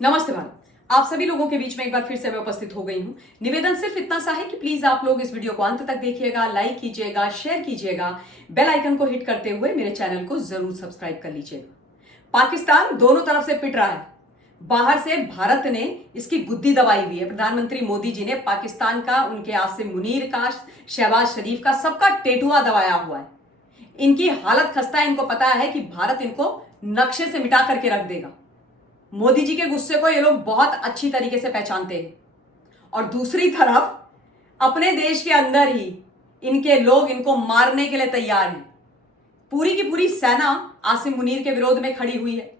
नमस्ते भारत। आप सभी लोगों के बीच में एक बार फिर से मैं उपस्थित हो गई हूं। निवेदन सिर्फ इतना सा है कि प्लीज आप लोग इस वीडियो को अंत तक देखिएगा, लाइक कीजिएगा, शेयर कीजिएगा, बेल आइकन को हिट करते हुए मेरे चैनल को जरूर सब्सक्राइब कर लीजिएगा। पाकिस्तान दोनों तरफ से पिट रहा है। बाहर से भारत ने इसकी गुद्दी दबाई हुई है। प्रधानमंत्री मोदी जी ने पाकिस्तान का, उनके आसिम मुनीर का, शहबाज शरीफ का, सबका टेटुआ दबाया हुआ है। इनकी हालत खस्ता है। इनको पता है कि भारत इनको नक्शे से मिटा करके रख देगा। मोदी जी के गुस्से को ये लोग बहुत अच्छी तरीके से पहचानते हैं। और दूसरी तरफ अपने देश के अंदर ही इनके लोग इनको मारने के लिए तैयार हैं। पूरी की पूरी सेना आसिम मुनीर के विरोध में खड़ी हुई है।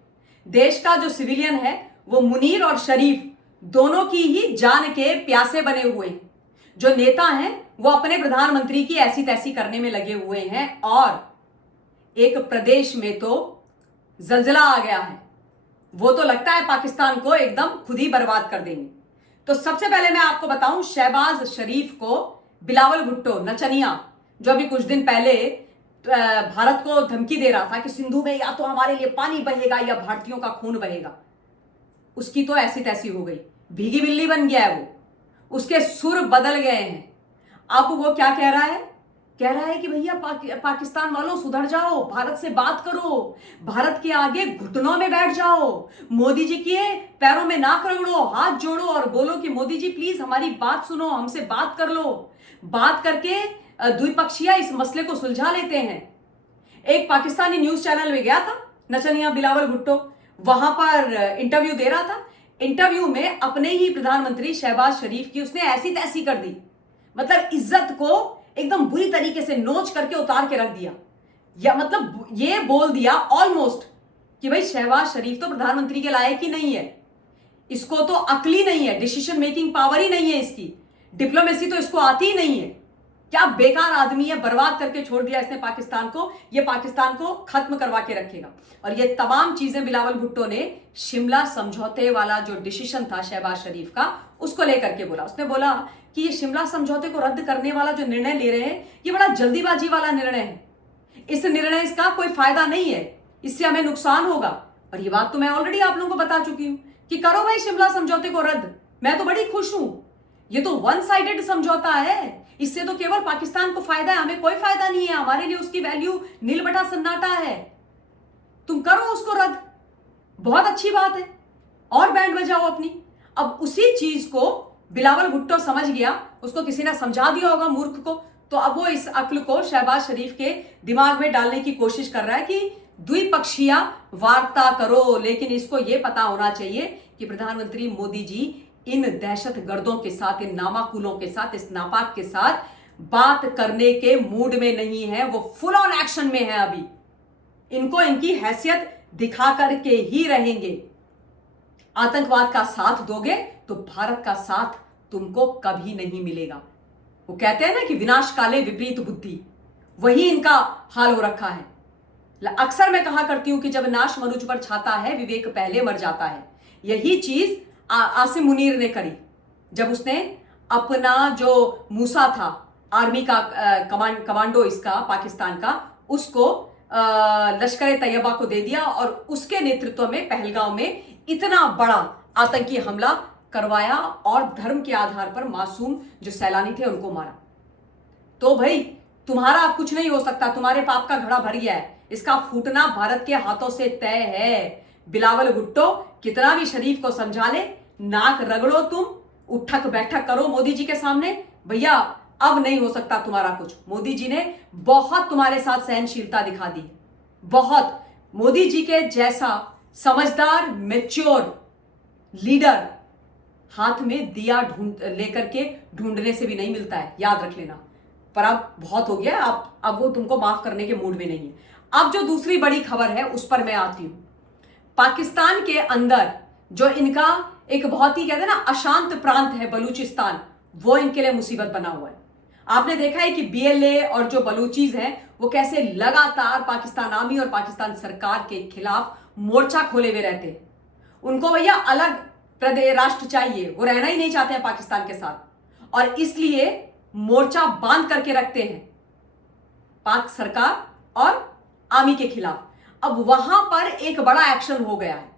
देश का जो सिविलियन है वो मुनीर और शरीफ दोनों की ही जान के प्यासे बने हुए हैं। जो नेता हैं वो अपने प्रधानमंत्री की ऐसी तैसी करने में लगे हुए हैं। और एक प्रदेश में तो जलजला आ गया है। वो तो लगता है पाकिस्तान को एकदम खुद ही बर्बाद कर देंगे। तो सबसे पहले मैं आपको बताऊं, शहबाज शरीफ को बिलावल भुट्टो नचनिया, जो अभी कुछ दिन पहले भारत को धमकी दे रहा था कि सिंधु में या तो हमारे लिए पानी बहेगा या भारतीयों का खून बहेगा, उसकी तो ऐसी तैसी हो गई। भीगी बिल्ली बन गया है वो। उसके सुर बदल गए हैं। अब वो क्या कह रहा है? कह रहा है कि भैया पाकिस्तान वालों सुधर जाओ, भारत से बात करो, भारत के आगे घुटनों में बैठ जाओ, मोदी जी के पैरों में नाक रगड़ो, हाथ जोड़ो और बोलो कि मोदी जी प्लीज हमारी बात सुनो, हमसे बात कर लो। बात करके द्विपक्षीय इस मसले को सुलझा लेते हैं। एक पाकिस्तानी न्यूज चैनल में गया था नचनिया बिलावल भुट्टो, वहां पर इंटरव्यू दे रहा था। इंटरव्यू में अपने ही प्रधानमंत्री शहबाज शरीफ की उसने ऐसी तैसी कर दी। मतलब इज्जत को एकदम बुरी तरीके से नोच करके उतार के रख दिया। या मतलब ये बोल दिया ऑलमोस्ट कि भाई शहबाज शरीफ तो प्रधानमंत्री के लायक ही नहीं है, इसको तो अक्ल ही नहीं है, डिसीजन मेकिंग पावर ही नहीं है इसकी, डिप्लोमेसी तो इसको आती ही नहीं है। क्या बेकार आदमी है, बर्बाद करके छोड़ दिया इसने पाकिस्तान को। ये पाकिस्तान को खत्म करवा के रखेगा। और ये तमाम चीजें बिलावल भुट्टो ने शिमला समझौते वाला जो डिसीजन था शहबाज शरीफ का, उसको लेकर के बोला। उसने बोला कि ये शिमला समझौते को रद्द करने वाला जो निर्णय ले रहे हैं ये बड़ा जल्दीबाजी वाला निर्णय है। इस निर्णय इसका कोई फायदा नहीं है, इससे हमें नुकसान होगा। और ये बात तो मैं ऑलरेडी आप लोगों को बता चुकी हूं कि करो भाई शिमला समझौते को रद्द, मैं तो बड़ी खुश हूं। ये तो वन साइडेड समझौता है, इससे तो केवल पाकिस्तान को फायदा है, हमें कोई फायदा नहीं है। हमारे लिए उसकी वैल्यू नील बटा सन्नाटा है। तुम करो उसको रद्द, बहुत अच्छी बात है, और बैंड बजाओ अपनी। अब उसी चीज को बिलावल भुट्टो समझ गया, उसको किसी ने समझा दिया होगा मूर्ख को। तो अब वो इस अक्ल को शहबाज शरीफ के दिमाग में डालने की कोशिश कर रहा है कि द्विपक्षीय वार्ता करो। लेकिन इसको यह पता होना चाहिए कि प्रधानमंत्री मोदी जी इन दहशतगर्दों के साथ, इन नामाकुलों के साथ, इस नापाक के साथ बात करने के मूड में नहीं है। वो फुल ऑन एक्शन में है। अभी इनको इनकी हैसियत दिखा करके ही रहेंगे। आतंकवाद का साथ दोगे तो भारत का साथ तुमको कभी नहीं मिलेगा। वो कहते हैं ना कि विनाश काले विपरीत बुद्धि, वही इनका हाल हो रखा है। अक्सर मैं कहा करती हूं कि जब नाश मनुज पर छाता है विवेक पहले मर जाता है। यही चीज आसिम मुनीर ने करी जब उसने अपना जो मूसा था, आर्मी का कमांडो इसका पाकिस्तान का, उसको लश्कर तैयबा को दे दिया और उसके नेतृत्व में पहलगांव में इतना बड़ा आतंकी हमला करवाया और धर्म के आधार पर मासूम जो सैलानी थे उनको मारा। तो भाई तुम्हारा अब कुछ नहीं हो सकता, तुम्हारे पाप का घड़ा भर गया है। इसका फूटना भारत के हाथों से तय है। बिलावल भुट्टो कितना भी शरीफ को समझा ले, नाक रगड़ो, तुम उठक बैठक करो मोदी जी के सामने, भैया अब नहीं हो सकता तुम्हारा कुछ। मोदी जी ने बहुत तुम्हारे साथ सहनशीलता दिखा दी, बहुत। मोदी जी के जैसा समझदार मैच्योर लीडर हाथ में दिया लेकर के ढूंढने से भी नहीं मिलता है, याद रख लेना। पर अब बहुत हो गया, अब वो तुमको माफ करने के मूड में नहीं है। अब जो दूसरी बड़ी खबर है उस पर मैं आती हूं। पाकिस्तान के अंदर जो इनका एक बहुत ही कहते हैं ना अशांत प्रांत है बलूचिस्तान, वो इनके लिए मुसीबत बना हुआ है। आपने देखा है कि बीएलए और जो बलूचीज हैं वो कैसे लगातार पाकिस्तान आर्मी और पाकिस्तान सरकार के खिलाफ मोर्चा खोले हुए रहते हैं। उनको भैया अलग प्रदेश राष्ट्र चाहिए, वो रहना ही नहीं चाहते हैं पाकिस्तान के साथ, और इसलिए मोर्चा बांध करके रखते हैं पाक सरकार और आर्मी के खिलाफ। अब वहां पर एक बड़ा एक्शन हो गया है।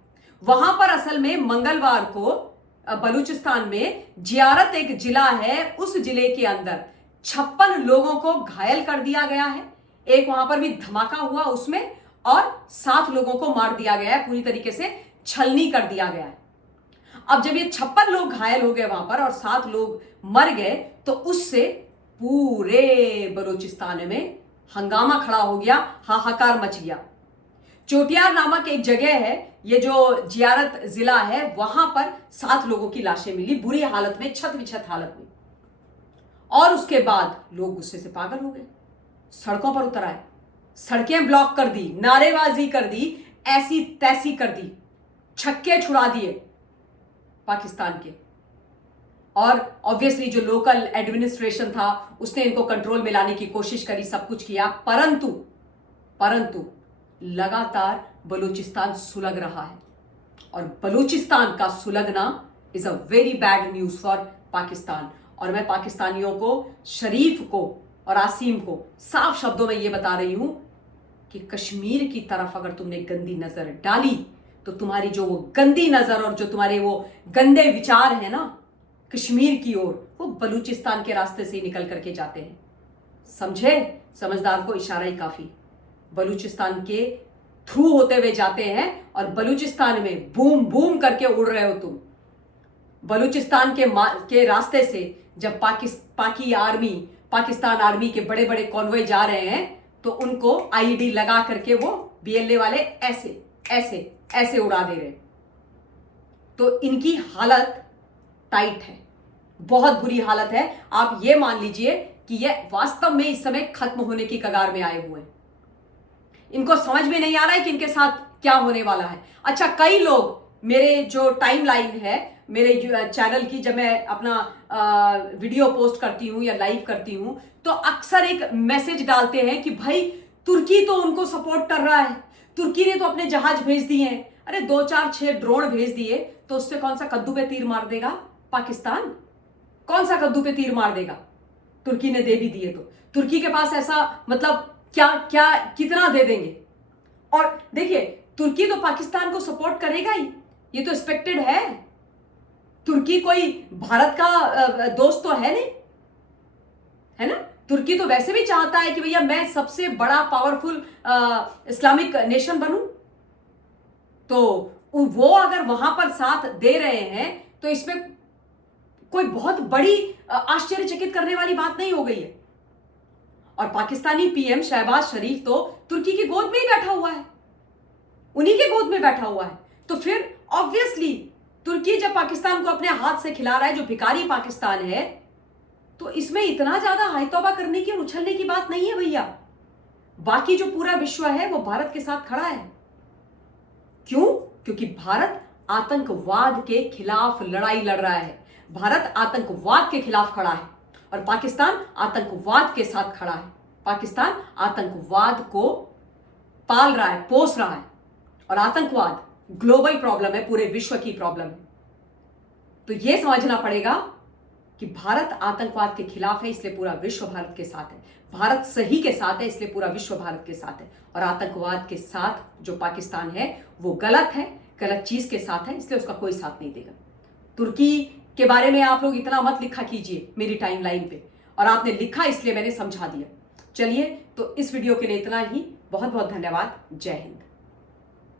वहां पर असल में मंगलवार को बलूचिस्तान में जियारत एक जिला है, उस जिले के अंदर 56 लोगों को घायल कर दिया गया है। एक वहां पर भी धमाका हुआ उसमें, और 7 लोगों को मार दिया गया है, पूरी तरीके से छलनी कर दिया गया है। अब जब ये 56 लोग घायल हो गए वहां पर और 7 लोग मर गए, तो उससे पूरे बलूचिस्तान में हंगामा खड़ा हो गया, हाहाकार मच गया। चोटियार नामक एक जगह है, ये जो जियारत जिला है, वहां पर 7 लोगों की लाशें मिली बुरी हालत में, छत विछत हालत में। और उसके बाद लोग गुस्से से पागल हो गए, सड़कों पर उतर आए, सड़कें ब्लॉक कर दी, नारेबाजी कर दी, ऐसी तैसी कर दी, छक्के छुड़ा दिए पाकिस्तान के। और ऑब्वियसली जो लोकल एडमिनिस्ट्रेशन था उसने इनको कंट्रोल में लाने की कोशिश करी, सब कुछ किया, परंतु लगातार बलूचिस्तान सुलग रहा है। और बलूचिस्तान का सुलगना is a very bad news for Pakistan. और मैं पाकिस्तानियों को, शरीफ को और आसिम को साफ शब्दों में यह बता रही हूं कि कश्मीर की तरफ अगर तुमने गंदी नजर डाली तो तुम्हारी जो वो गंदी नजर और जो तुम्हारे वो गंदे विचार है ना कश्मीर की ओर, वो बलूचिस्तान के रास्ते से ही निकल करके जाते हैं। समझे? समझदार को इशारा ही काफी। बलूचिस्तान के थ्रू होते हुए जाते हैं और बलूचिस्तान में बूम बूम करके उड़ रहे हो तुम। बलूचिस्तान के रास्ते से जब पाकिस्तान आर्मी के बड़े बड़े कॉन्वॉय जा रहे हैं तो उनको आईडी लगा करके वो बीएलए वाले ऐसे ऐसे ऐसे उड़ा दे रहे। तो इनकी हालत टाइट है, बहुत बुरी हालत है। आप ये मान लीजिए कि ये वास्तव में इस समय खत्म होने की कगार में आए हुए हैं। इनको समझ में नहीं आ रहा है कि इनके साथ क्या होने वाला है। अच्छा, कई लोग मेरे जो टाइमलाइन है मेरे चैनल की, जब मैं अपना वीडियो पोस्ट करती हूं या लाइव करती हूं, तो अक्सर एक मैसेज डालते हैं कि भाई तुर्की तो उनको सपोर्ट कर रहा है, तुर्की ने तो अपने जहाज भेज दिए हैं। अरे 2 4 6 ड्रोन भेज दिए तो उससे कौन सा कद्दू पे तीर मार देगा पाकिस्तान? कौन सा कद्दू पे तीर मार देगा? तुर्की ने दे भी दिए तो तुर्की के पास ऐसा मतलब क्या क्या कितना दे देंगे? और देखिए, तुर्की तो पाकिस्तान को सपोर्ट करेगा ही, ये तो एक्सपेक्टेड है। तुर्की कोई भारत का दोस्त तो है नहीं, है ना? तुर्की तो वैसे भी चाहता है कि भैया मैं सबसे बड़ा पावरफुल इस्लामिक नेशन बनूं। तो वो अगर वहां पर साथ दे रहे हैं तो इसमें कोई बहुत बड़ी आश्चर्यचकित करने वाली बात नहीं हो गई है। और पाकिस्तानी पीएम शहबाज शरीफ तो तुर्की की गोद में ही बैठा हुआ है, उन्हीं के गोद में बैठा हुआ है। तो फिर ऑब्वियसली तुर्की जब पाकिस्तान को अपने हाथ से खिला रहा है, जो भिखारी पाकिस्तान है, तो इसमें इतना ज्यादा हायतौबा करने की और उछलने की बात नहीं है भैया। बाकी जो पूरा विश्व है वो भारत के साथ खड़ा है। क्यों? क्योंकि भारत आतंकवाद के खिलाफ लड़ाई लड़ रहा है। भारत आतंकवाद के खिलाफ खड़ा है और पाकिस्तान आतंकवाद के साथ खड़ा है। पाकिस्तान आतंकवाद को पाल रहा है, पोस रहा है। और आतंकवाद ग्लोबल प्रॉब्लम है, पूरे विश्व की प्रॉब्लम है। तो यह समझना पड़ेगा कि भारत आतंकवाद के खिलाफ है, इसलिए पूरा विश्व भारत के साथ है। भारत सही के साथ है, इसलिए पूरा विश्व भारत के साथ है। और आतंकवाद के साथ जो पाकिस्तान है वो गलत है, गलत चीज के साथ है, इसलिए उसका कोई साथ नहीं देगा। तुर्की के बारे में आप लोग इतना मत लिखा कीजिए मेरी टाइमलाइन पे, और आपने लिखा इसलिए मैंने समझा दिया। चलिए, तो इस वीडियो के लिए इतना ही। बहुत बहुत धन्यवाद। जय हिंद।